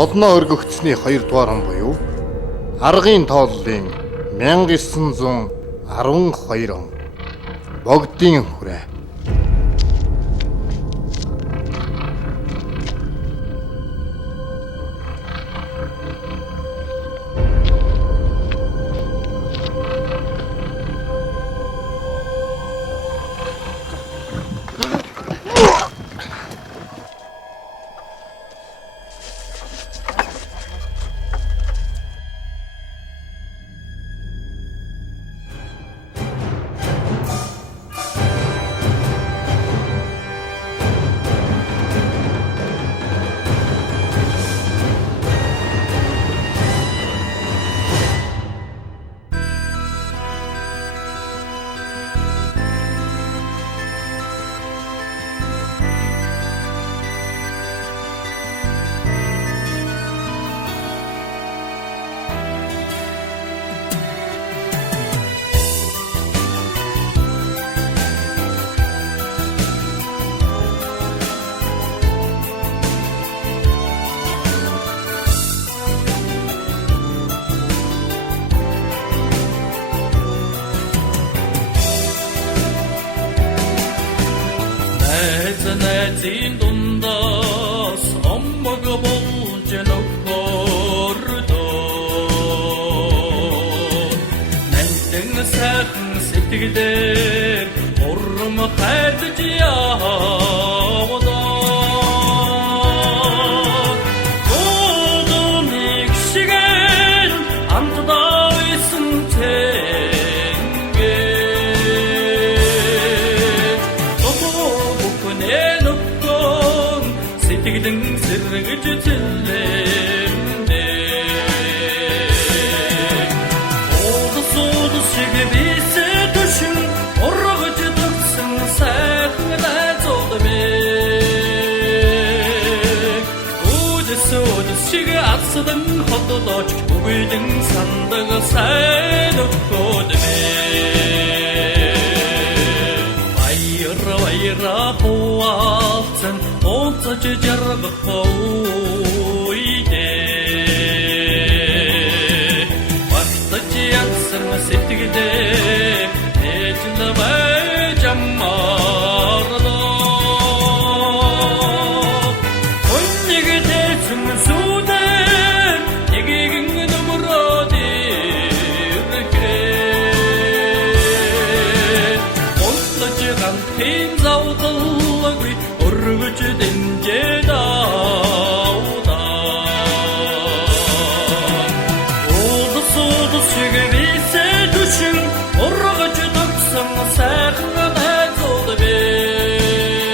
олноо өргөгдсөний 2 дугаар хон буюу аргын тооллын 1912 он богдын хүрээ. Найзын дундаас омог болж нөхөрдөө нандин сайхан сэтгэлээр урам хайдаж явдаа одоник шигээр амтдаа исэн Tigdin sirgij tillende Oğuz şigibisi düşün Orğuc dıksın sahne zoldu me Ucuz şigi atsıdın hododoç Bugüydün sandığı sen okkodu me Vayra hovaltın Oltacı jargı koyde Vaktıcı yansın setigde Eclime cammarda Konnigi tersin sude Yegigin numuradirke Oltacı gantin zavdıllıgı Urgucu denge dağda Oğuz şigibisi düşün Urgucu dıksın sahne zoldu bek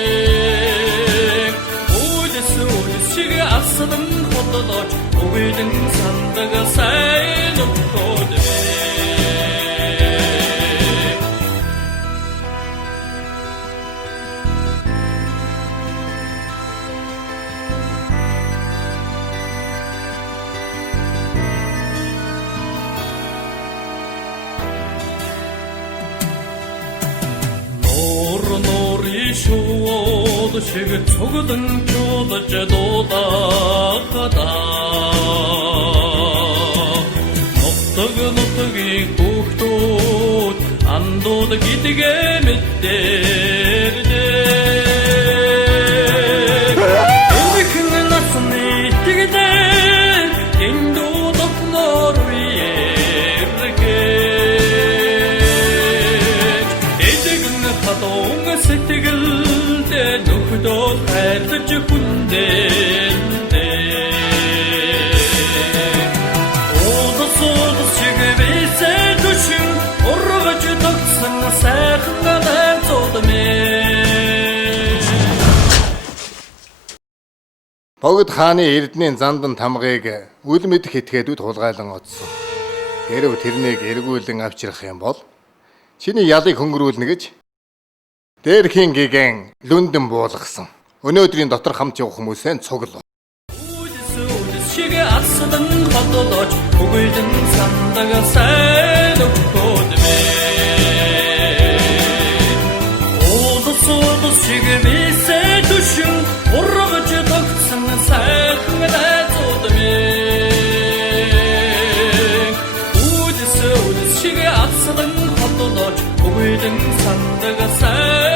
Ucuz şigi asıdın hododoç Bugüydün sandığı sen okkodu bek Şuodu şigi çogudun çodaca dodaqada Noktıgı kuhtut andodu gidige mittirdi Emikinin asını ittigide Kendi odaklar uyergeç Edigin kadonga setigilde Nuhdo haydıcı hundelde Oğuz şigibisi düşün Orğucu dıksın sahne zoldu me Богд хааны эрдэнийн зандан тамгыг үл мэд хэтгээдүүд хулгайлан оцсон. Хэрв тэрнийг эргүүлэн авчрах юм бол чиний ялыг хөнгөрүүлнэ гэж дээрхийн гигэн лүндэн буулгасан. Өнөөдрийн дотор хамт явах хүмүүсээ цуглав. Шигэ асдан хотодоч бүгдэн сандага сайн өгөхөд мэ Оодос шигэ бисэ түшүн ургаж тогтсон сайхан дайцууд Ацлан хотолооч бүгдэн сандаг сайн